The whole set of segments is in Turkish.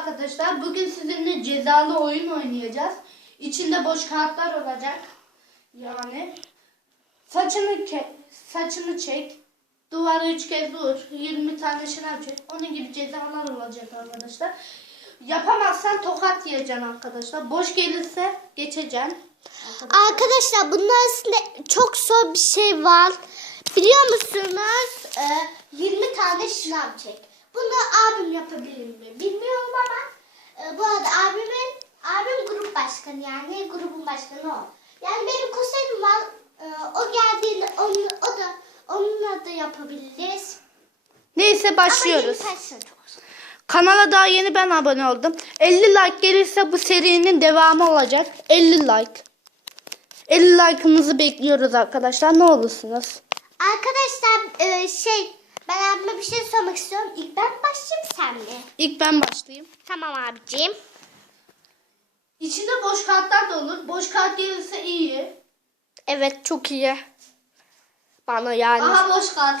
arkadaşlar. Bugün sizinle cezalı oyun oynayacağız. İçinde boş kağıtlar olacak. Yani saçını ke saçını çek. Duvara üç kez vur. 20 tane şınav çek. Onun gibi cezalar olacak arkadaşlar. Yapamazsan tokat yiyeceksin arkadaşlar. Boş gelirse geçeceksin. Arkadaşlar bunun arasında çok zor bir şey var. Biliyor musunuz? Ee, 20 tane şınav çek. Bunu abim yapabilir mi? Bilmiyorum ama e, bu arada abimin abim grup başkanı yani grubun başkanı o. Yani benim kuzenim var. Ee, o geldiğinde onu, o da onunla da yapabiliriz. Neyse başlıyoruz. Ama 20 tane şınav çok zor. Kanala daha yeni ben abone oldum. 50 like gelirse bu serinin devamı olacak. 50 like. 50 like'ınızı bekliyoruz arkadaşlar. Ne olursunuz. Arkadaşlar e, şey ben abime bir şey sormak istiyorum. İlk ben başlayayım sen mi? İlk ben başlayayım. Tamam abiciğim. İçinde boş kağıtlar da olur. Boş kağıt gelirse iyi. Evet çok iyi. Bana yani. Aha boş kağıt.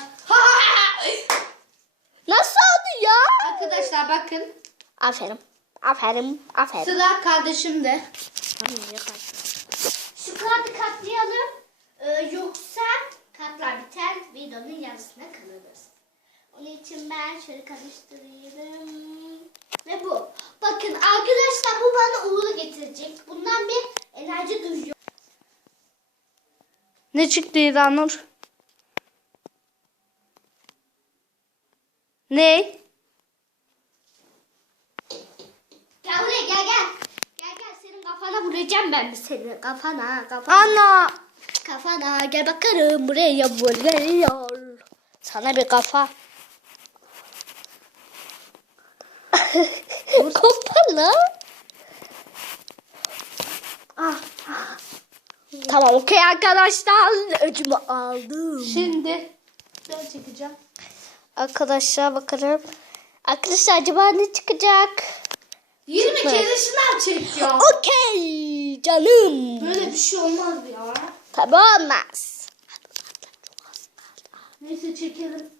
Nasıl oldu ya? Arkadaşlar bakın. Aferin. Aferin. Aferin. Sıra kardeşimde. Şu kağıdı katlayalım. Ee, yoksa katlar biter videonun yarısına kalırız. Onun için ben şöyle karıştırıyorum. Ve bu. Bakın arkadaşlar bu bana uğur getirecek. Bundan bir enerji duyuyor. Ne çıktı İranur? Ne? Gel buraya gel gel. Gel gel senin kafana vuracağım ben bir senin kafana kafana. Ana! Kafana gel bakalım buraya vuruyor. Sana bir kafa. Kapalı. Ah. Tamam okey arkadaşlar. Öcümü aldım. Şimdi ben çekeceğim. Arkadaşlar bakalım. Arkadaşlar acaba ne çıkacak? 20 kere şınav çek ya. Okey canım. Böyle bir şey olmaz ya. Tabii olmaz. Neyse çekelim.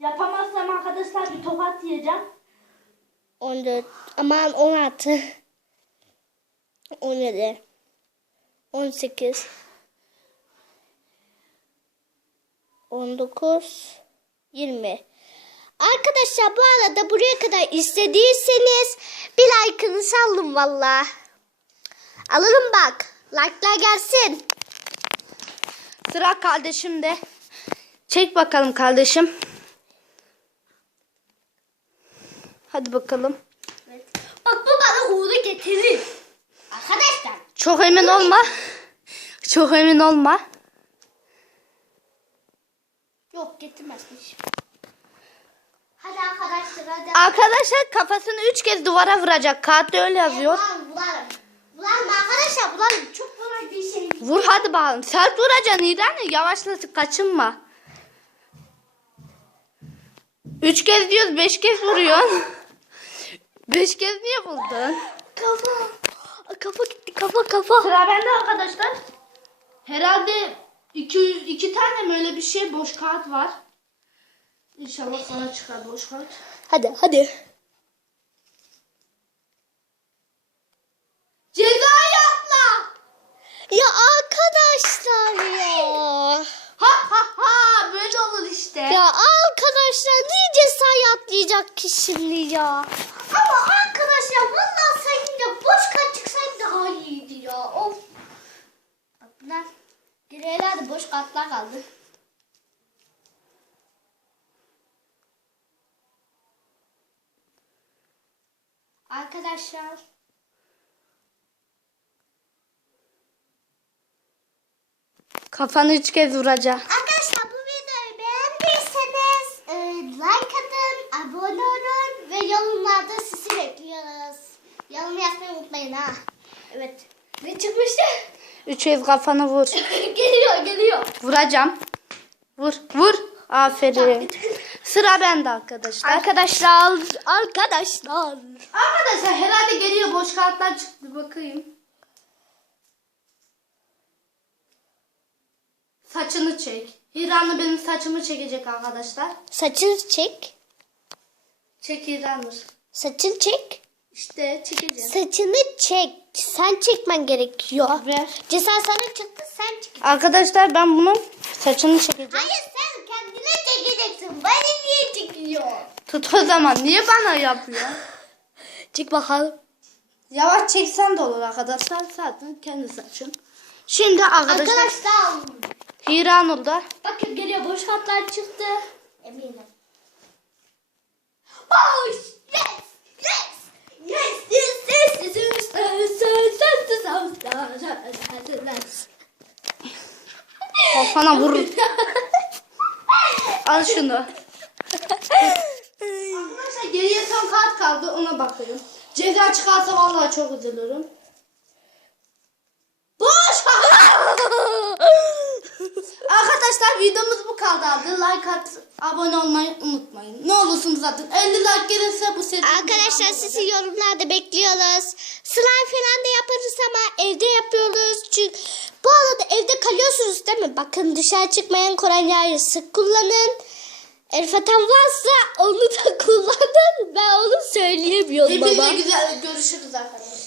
Yapamazsam arkadaşlar bir tokat yiyeceğim. 14 aman 16 17 18 19 20 Arkadaşlar bu arada buraya kadar istediyseniz bir like'ınızı alın valla. Alırım bak. Like'lar gelsin. Sıra kardeşimde. Çek bakalım kardeşim. Hadi bakalım. Bak bu bana uğru getirir. Arkadaşlar. Çok emin olma. Çok emin olma. Yok getirmezmiş. Hadi arkadaşlar hadi. Arkadaşlar kafasını üç kez duvara vuracak. Kağıtta öyle yazıyor. Bularım, bularım. Bularım arkadaşlar bularım. Çok kolay bir şey. Vur hadi bakalım. Sert vuracaksın İran'ı. Yavaşlatıp kaçınma. Üç kez diyoruz. Beş kez vuruyorsun. Beş kez niye vurdun? Kafa. Kafa gitti kafa kafa. Sıra bende arkadaşlar. Herhalde 200 iki tane mi öyle bir şey boş kağıt var. İnşallah sana çıkar boş kağıt. Hadi hadi. Cezayı atla. Ya arkadaşlar ya. Ha ha ha böyle olur işte. Ya arkadaşlar niye cesayı atlayacak ki şimdi ya? Ama arkadaşlar vallahi sayınca boş çıksaydı daha iyiydi ya. Of. Bak bunlar direğler de boş katlar kaldı. Arkadaşlar Kafanı üç kez vuracak. Arkadaşlar bu videoyu beğendiyseniz e, like abone olun ve yorumlarda sizi bekliyoruz. Yorum yazmayı unutmayın ha. Evet. Ne çıkmıştı? Kez kafanı vur. geliyor geliyor. Vuracağım. Vur. Vur. Aferin. Sıra bende arkadaşlar. Arkadaşlar, arkadaşlar. Arkadaşlar herhalde geliyor boş kağıtlar çıktı bakayım. Saçını çek. Hiranur benim saçımı çekecek arkadaşlar. Saçını çek. Çek Hiranur. Saçını çek. İşte çekeceğim. Saçını çek. Sen çekmen gerekiyor. Ver. Ceza sana çıktı sen çek. Arkadaşlar ben bunun saçını çekeceğim. Hayır sen kendine çekeceksin. Bana niye çekiyor? Tut o zaman. Niye bana yapıyor? Çek bakalım. Yavaş çeksen de olur arkadaşlar. Zaten kendi saçım. Şimdi arkadaşlar Arkadaşlar. Hiranur da Bakın geliyor boş hatlar çıktı. Eminim. Kafana vur. Al şunu. Arkadaşlar geriye son kart kaldı ona bakıyorum. Ceza çıkarsa vallahi çok üzülürüm. Boş Arkadaşlar videomuz bu kadar. Like at, abone olmayı unutmayın. Ne olursunuz zaten 50 like gelirse bu seri Arkadaşlar sizi yorumlarda bekliyoruz. Slime falan da yaparız ama evde yapıyoruz. Çünkü bu arada evde mi? Bakın dışarı çıkmayan Koronavirüs sık kullanın. El Fatan varsa onu da kullanın. Ben onu söyleyemiyorum Hepinize ama. güzel görüşürüz arkadaşlar.